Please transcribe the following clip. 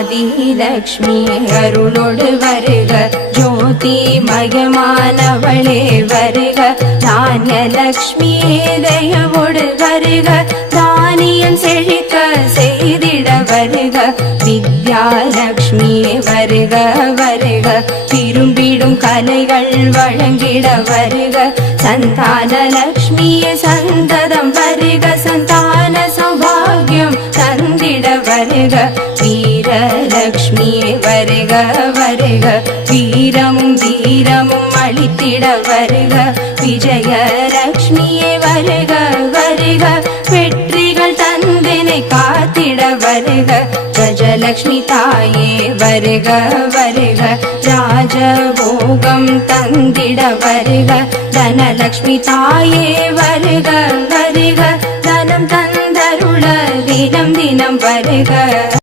ஆதிலக்ஷ்மியே அருளோடு வருக, ஜோதி மயமானவளே வருக, தானியலக்ஷ்மியே தயவோடு வருக, தானியம் செழிக்க செய்திட வருக, வித்யாலக்ஷ்மியே வருக வருக, விரும்பிடும் கலைகள் வழங்கிட வருக, சந்தான லக்ஷ்மியே சந்ததம் வருக, சந்தான சௌபாகியம் தந்திட வருக, வீரலக்ஷ்மியே வருக வருக, வீரமும் வீரமும் அளித்திட வருக, விஜயலக்ஷ்மியே வருக வருக, வெற்றிகள் தந்தினை காத்திட வருக, கஜலக்ஷ்மி தாயே வருக வருக, ராஜபோகம் தந்திட வருக, தனலக்ஷ்மி தாயே வருக வருக, தனம் தந்தருள தினம் தினம் வருக.